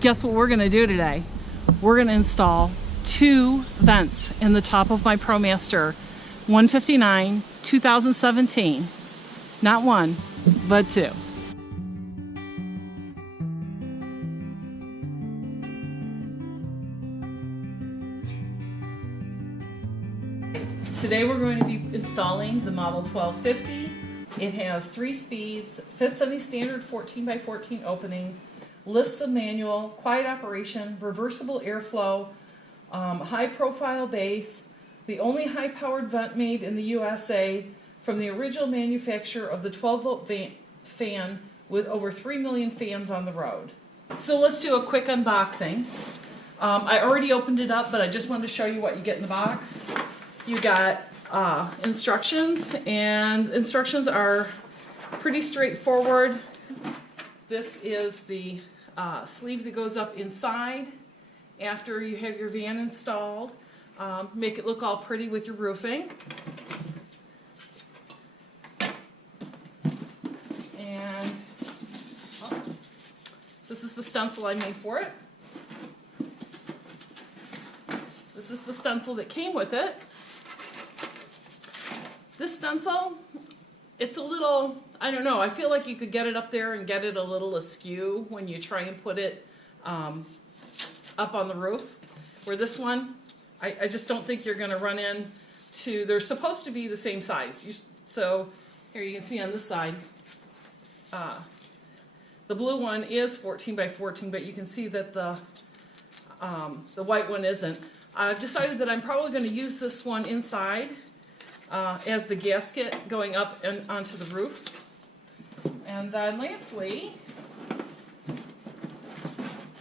guess what we're gonna do today? We're gonna install 2 vents in the top of my Promaster 159 2017. Not 1, but 2. Today we're going to be installing the model 1250. It has 3 speeds, fits any standard 14x14 opening, lifts a manual, quiet operation, reversible airflow, high profile base, the only high powered vent made in the USA from the original manufacturer of the 12-volt fan with over 3 million fans on the road. So let's do a quick unboxing. I already opened it up, but I just wanted to show you what you get in the box. You got instructions, and instructions are pretty straightforward. This is the sleeve that goes up inside after you have your van installed. Make it look all pretty with your roofing. And this is the stencil I made for it. This is the stencil that came with it. This stencil, it's a little, I don't know, I feel like you could get it up there and get it a little askew when you try and put it up on the roof. Where this one, I just don't think you're going to run into, they're supposed to be the same size. So here you can see on this side, the blue one is 14x14, but you can see that the white one isn't. I've decided that I'm probably going to use this one inside as the gasket going up and onto the roof. And then lastly,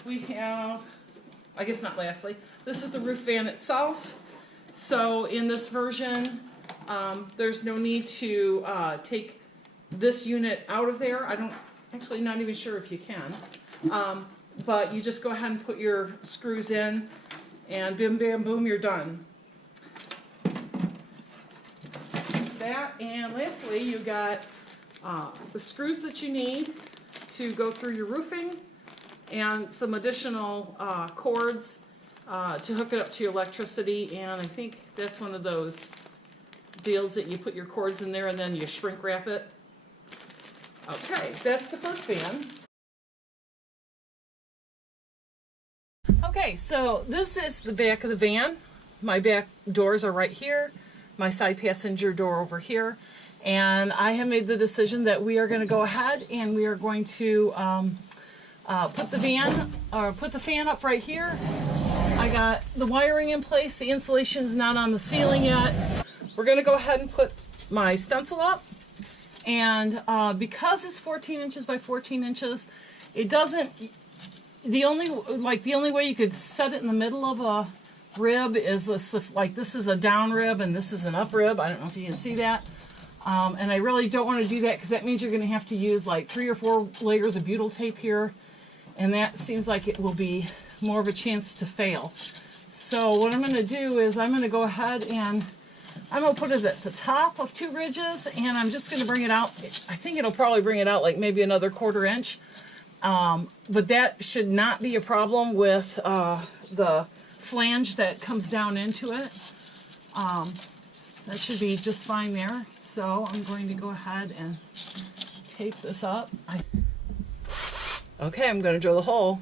we have, I guess not lastly, this is the roof van itself. So in this version, there's no need to take this unit out of there. Actually not even sure if you can. But you just go ahead and put your screws in, and bim bam boom, you're done. That, and lastly you got the screws that you need to go through your roofing, and some additional cords to hook it up to your electricity. And I think that's one of those deals that you put your cords in there and then you shrink wrap it. Okay, that's the first van. Okay, so this is the back of the van. My back doors are right here. My side passenger door over here, and I have made the decision that we are going to go ahead and we are going to put the fan up right here. I got the wiring in place. The insulation is not on the ceiling yet. We're going to go ahead and put my stencil up, and because it's 14 inches by 14 inches, it doesn't. The only way you could set it in the middle of a rib is this, like this is a down rib and this is an up rib. I don't know if you can see that. And I really don't want to do that because that means you're going to have to use like 3 or 4 layers of butyl tape here, and that seems like it will be more of a chance to fail. So what I'm going to do is I'm going to go ahead and I'm going to put it at the top of 2 ridges, and I'm just going to bring it out. I think it'll probably bring it out like maybe another 1/4 inch. But that should not be a problem with the flange that comes down into it. That should be just fine there. So I'm going to go ahead and tape this up. Okay, I'm going to drill the hole.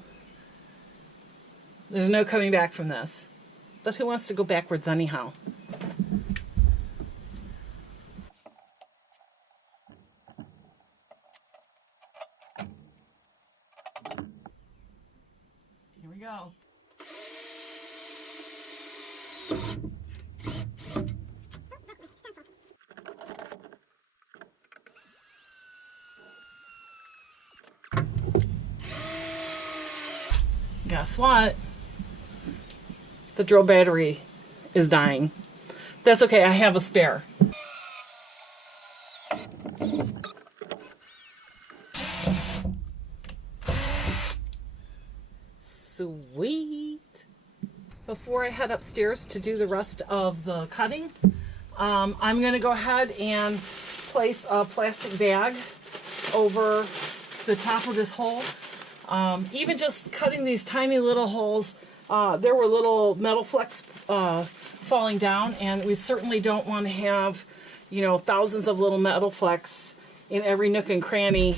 There's no coming back from this. But who wants to go backwards anyhow? Here we go. Guess what? The drill battery is dying. That's okay, I have a spare. Sweet. Before I head upstairs to do the rest of the cutting, I'm going to go ahead and place a plastic bag over the top of this hole. Even just cutting these tiny little holes, there were little metal flecks falling down, and we certainly don't want to have, you know, thousands of little metal flecks in every nook and cranny.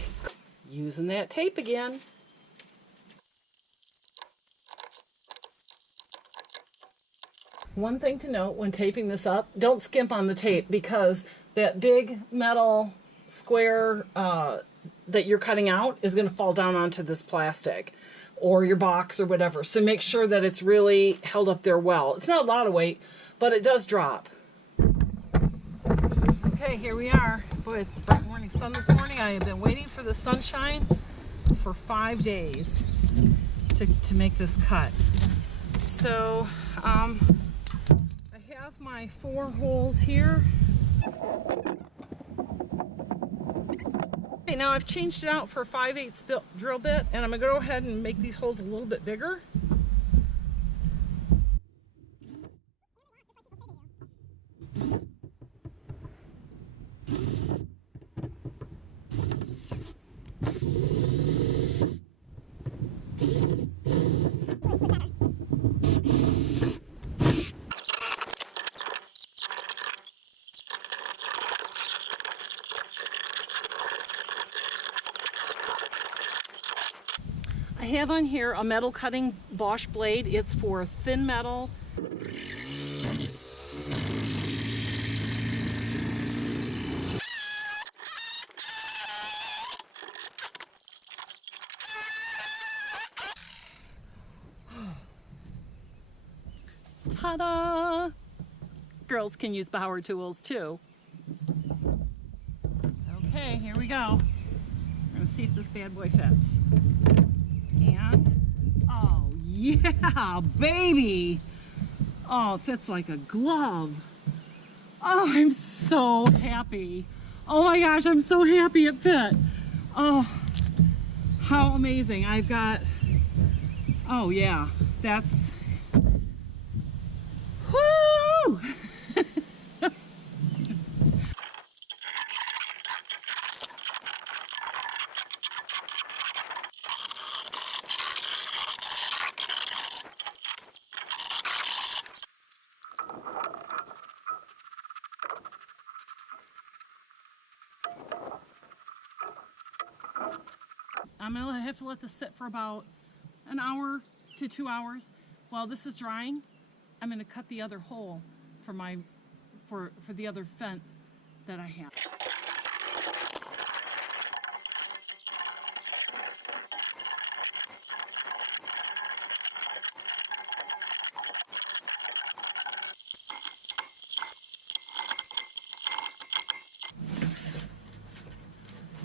Using that tape again. One thing to note when taping this up, don't skimp on the tape, because that big metal square that you're cutting out is going to fall down onto this plastic or your box or whatever. So make sure that it's really held up there well. It's not a lot of weight, but it does drop. Okay, here we are. Boy, it's bright morning sun this morning. I have been waiting for the sunshine for 5 days to make this cut. So I have my 4 holes here. Okay, now I've changed it out for a 5/8 drill bit, and I'm going to go ahead and make these holes a little bit bigger. I have on here a metal cutting Bosch blade. It's for thin metal. Ta-da! Girls can use power tools too. Okay, here we go. We're gonna see if this bad boy fits. And, oh yeah, baby! Oh, it fits like a glove. Oh, I'm so happy. Oh my gosh, I'm so happy it fit. Oh, how amazing. I've got, oh yeah, that's, woo! I'm gonna have to let this sit for about an hour to 2 hours. While this is drying, I'm gonna cut the other hole for my for the other vent that I have.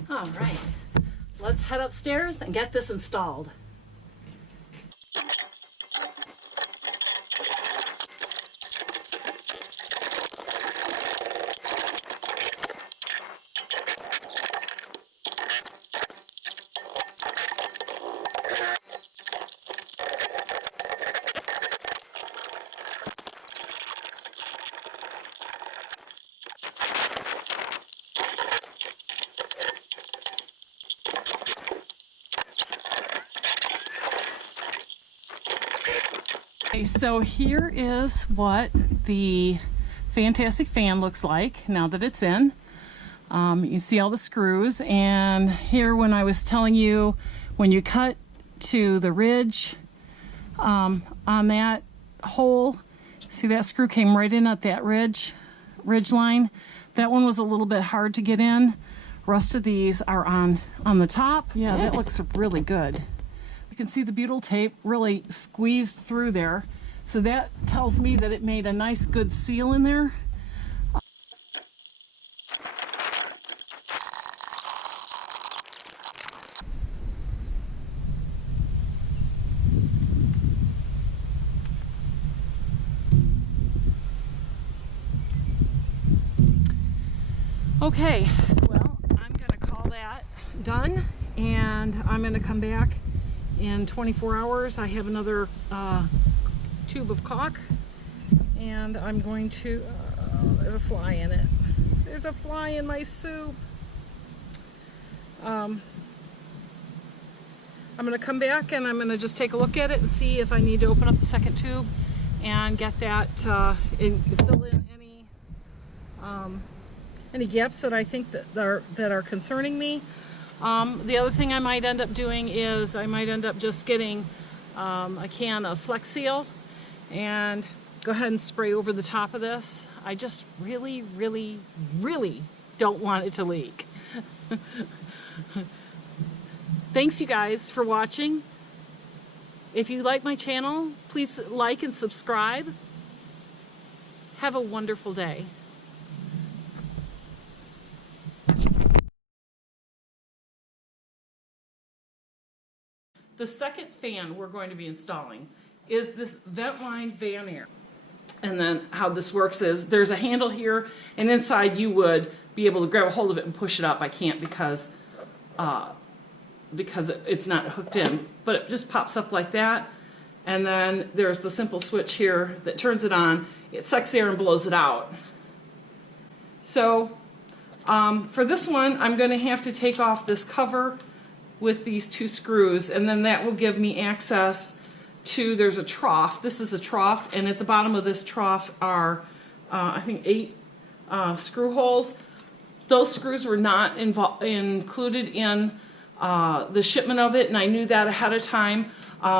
All right, let's head upstairs and get this installed. Okay, so here is what the fantastic fan looks like now that it's in. You see all the screws, and here when I was telling you, when you cut to the ridge on that hole, see that screw came right in at that ridge line. That one was a little bit hard to get in. Rest of these are on the top. Yeah, that looks really good. You can see the butyl tape really squeezed through there. So that tells me that it made a nice good seal in there. Okay, well, I'm gonna call that done, and I'm gonna come back in 24 hours. I have another tube of caulk, and I'm going to, there's a fly in it. There's a fly in my soup. I'm going to come back and I'm going to just take a look at it and see if I need to open up the second tube and get that, fill in any gaps that I think that are concerning me. The other thing I might end up doing is I might end up just getting a can of Flex Seal and go ahead and spray over the top of this. I just really, really, really don't want it to leak. Thanks you guys for watching. If you like my channel, please like and subscribe. Have a wonderful day. The second fan we're going to be installing is this Ventline Vent. And then how this works is there's a handle here, and inside you would be able to grab a hold of it and push it up. I can't because it's not hooked in, but it just pops up like that. And then there's the simple switch here that turns it on. It sucks air and blows it out. So for this one, I'm going to have to take off this cover with these two screws, and then that will give me access to, there's a trough. This is a trough, and at the bottom of this trough are I think 8 screw holes. Those screws were not included in the shipment of it, and I knew that ahead of time.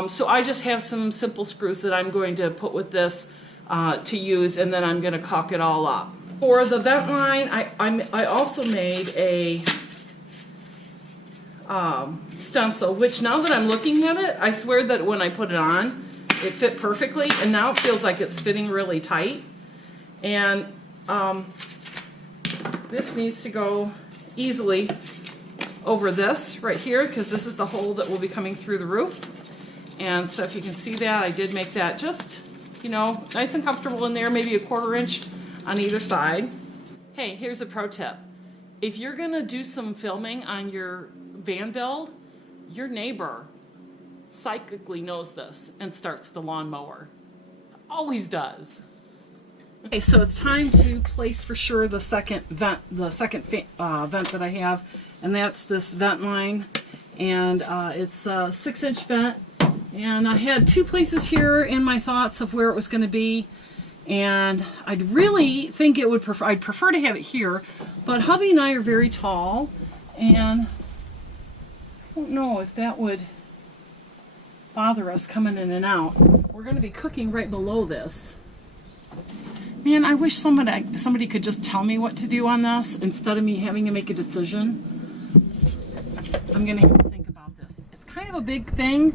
So I just have some simple screws that I'm going to put with this to use, and then I'm going to caulk it all up. For the vent line, I also made a stencil, which now that I'm looking at it, I swear that when I put it on, it fit perfectly, and now it feels like it's fitting really tight. And this needs to go easily over this right here, because this is the hole that will be coming through the roof. And so if you can see that, I did make that just, you know, nice and comfortable in there, maybe a 1/4 inch on either side. Hey, here's a pro tip. If you're gonna do some filming on your van build, your neighbor psychically knows this and starts the lawnmower. Always does. Okay, so it's time to place for sure the second vent, vent that I have, and that's this Ventline, and it's a 6-inch vent. And I had 2 places here in my thoughts of where it was going to be, and I'd really think it would I'd prefer to have it here, but hubby and I are very tall, and I don't know if that would bother us coming in and out. We're going to be cooking right below this. Man, I wish somebody could just tell me what to do on this instead of me having to make a decision. I'm going to have to think about this. It's kind of a big thing.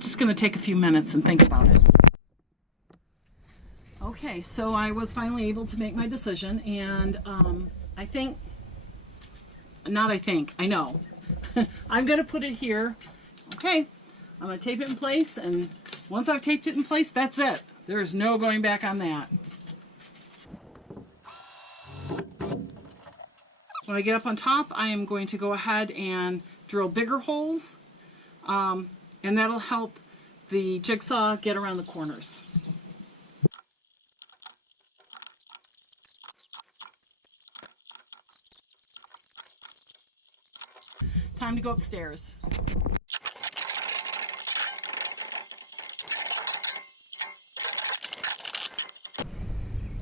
Just going to take a few minutes and think about it. Okay, so I was finally able to make my decision, and I know. I'm going to put it here. Okay, I'm going to tape it in place, and once I've taped it in place, that's it. There's no going back on that. When I get up on top, I am going to go ahead and drill bigger holes, and that'll help the jigsaw get around the corners. Time to go upstairs.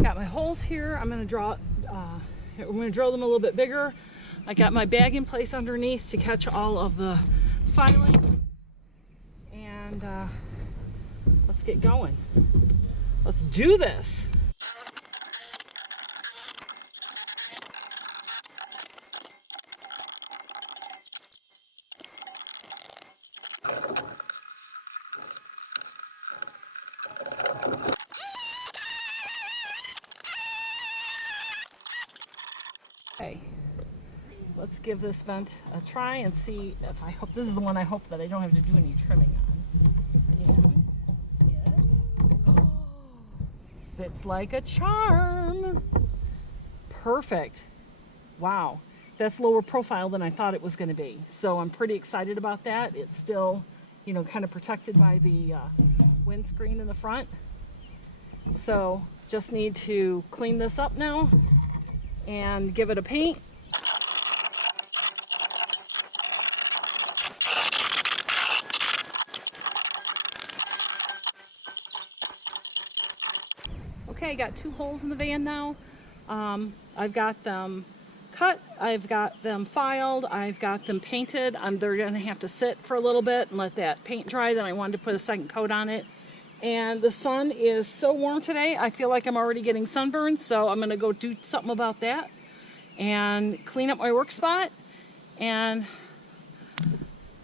Got my holes here. I'm going to drill them a little bit bigger. I got my bag in place underneath to catch all of the filing. And let's get going. Let's do this. Okay, let's give this vent a try and see if this is the one I hope that I don't have to do any trimming on. And it fits like a charm. Perfect. Wow, that's lower profile than I thought it was going to be. So I'm pretty excited about that. It's still, you know, kind of protected by the windscreen in the front. So just need to clean this up now and give it a paint. Okay, I got 2 holes in the van now. I've got them cut, I've got them filed, I've got them painted. They're going to have to sit for a little bit and let that paint dry. Then I wanted to put a second coat on it. And the sun is so warm today, I feel like I'm already getting sunburned, so I'm going to go do something about that and clean up my work spot. And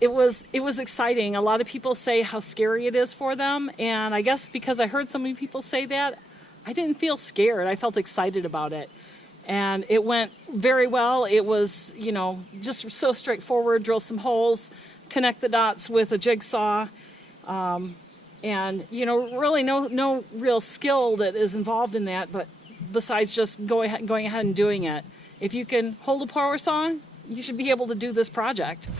it was exciting. A lot of people say how scary it is for them, and I guess because I heard so many people say that, I didn't feel scared. I felt excited about it. And it went very well. It was, you know, just so straightforward. Drill some holes, connect the dots with a jigsaw, and, you know, really no real skill that is involved in that, but besides just going ahead and doing it. If you can hold a power saw, you should be able to do this project.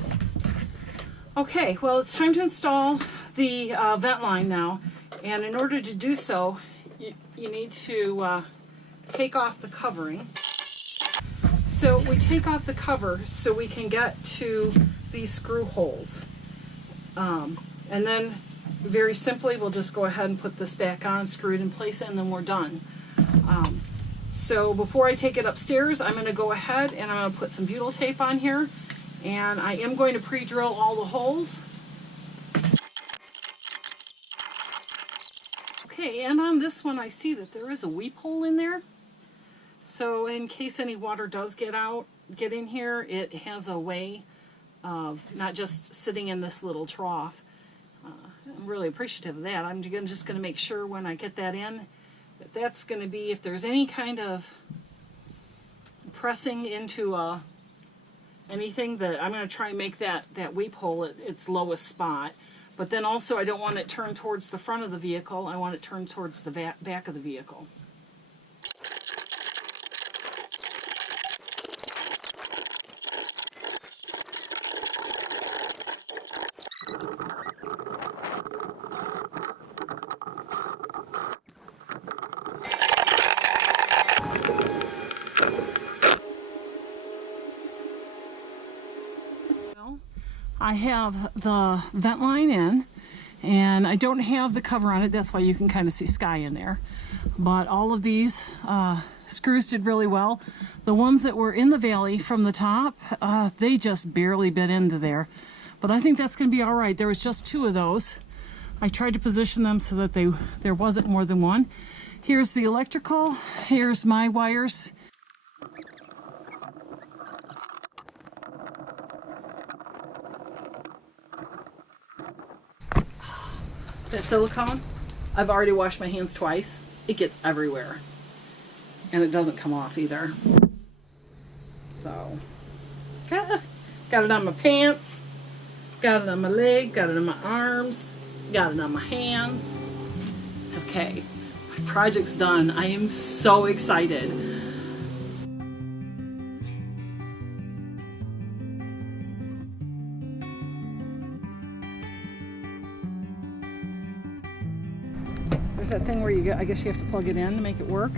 Okay, well, it's time to install the vent line now, and in order to do so, you need to take off the covering. So we take off the cover so we can get to these screw holes. And then very simply we'll just go ahead and put this back on, screw it in place, and then we're done. So before I take it upstairs, I'm going to go ahead and I'm going to put some butyl tape on here, and I am going to pre-drill all the holes. Okay, and on this one I see that there is a weep hole in there. So in case any water does get in here, it has a way of not just sitting in this little trough. I'm really appreciative of that. I'm just going to make sure when I get that in, that's going to be, if there's any kind of pressing into anything, that I'm going to try and make that weep hole at its lowest spot. But then also I don't want it turned towards the front of the vehicle. I want it turned towards the back of the vehicle. I have the vent line in, and I don't have the cover on it. That's why you can kind of see sky in there. But all of these screws did really well. The ones that were in the valley from the top, they just barely bit into there. But I think that's going to be all right. There was just 2 of those. I tried to position them so that there wasn't more than one. Here's the electrical. Here's my wires. That silicone, I've already washed my hands twice. It gets everywhere. And it doesn't come off either. So, got it on my pants, got it on my leg, got it on my arms, got it on my hands. It's okay. My project's done. I am so excited. There's that thing where I guess you have to plug it in to make it work.